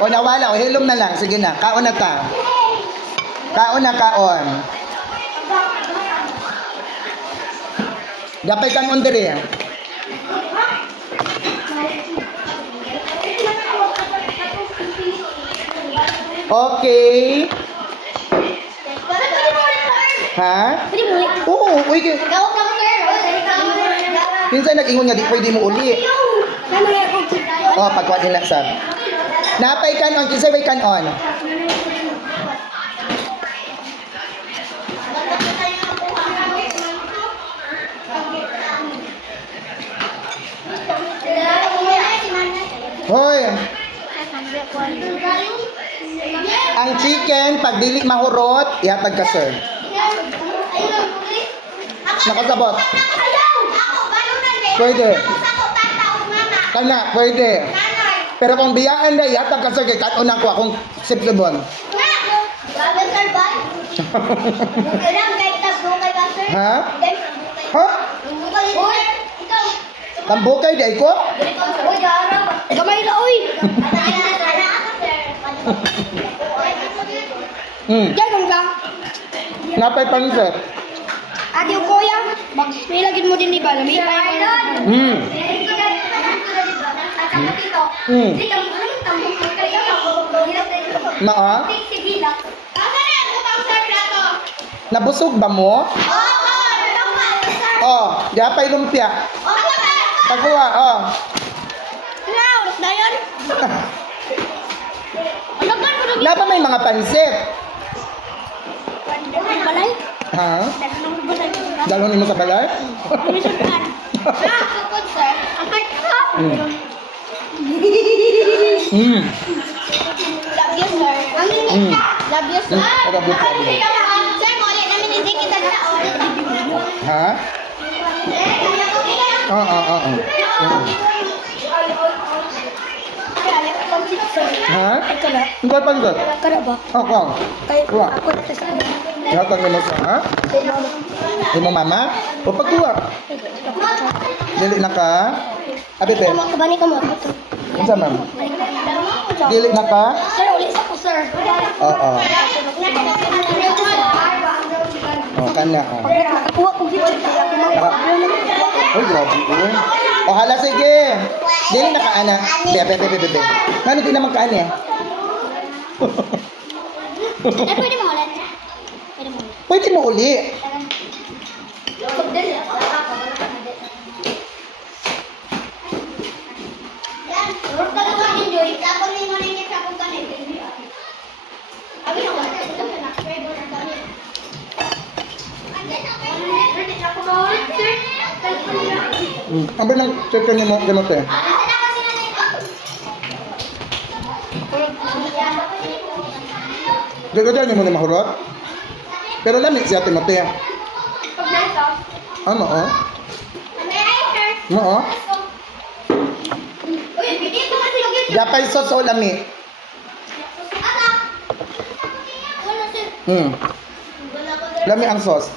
O nawala, o hilom na lang. Sige na, kaon na ta. Kaon na, kaon. Gapay kan on diri. Okay. Ha? Oo, uy. Minsan nag-ingon nga, di pwede mo uli. Oh, pagkuha din na sa. Napay kanon, kinsay way kanon. Hoy. Ang chicken, pag dili mahurot, ihatag ka, sir. Nakasabot. Pwede. Kana, pwede. Pero kung biyaan na, ihatag ka, sir, kay katon ako akong sip-sibon. Ha? Ha? Tambukay, di ko? Gamay na, uy! Diyan lang. Napay pansit. Ate yung kuya, nilagin mo din iba. May iba yun. Naa? Nabusog ba mo? Oh, yapay lumpia. Pagkuha, oh. Ulit na yun. Na ba may mga pansit? Balay? Ha? Dalawin mo sa balay? Misundan. Kapag sir, kapag ka. Love you, sir. Love you, sir. Sir, muli namin hindi kita naon. Ha? Oo. Ha? Hindi pa rin. Kada ba? Ako. Kayo, ako na sa Yatag mo na siya, ha? Hindi mo mama? O pagkuha. Dili na ka? Abi, pe. Kabani ka mo. Ano sa ma'am? Dili na ka? Sir, ulit sa ko, sir. Oo. O, kanya. Nakakuha ko dito. Uy, grabe. O, hala, sige. Dili na ka, ana. Bebe. Ano, di naman ka, ana. Pwede mo ulit. Pwede mo uli. Ang ba ng chicken ni mo, ganote? Gagawin mo na mahurot? Pero lamig siya Timote. Ano, oh? Oo. Yapay sauce o lami? Lami ang sauce.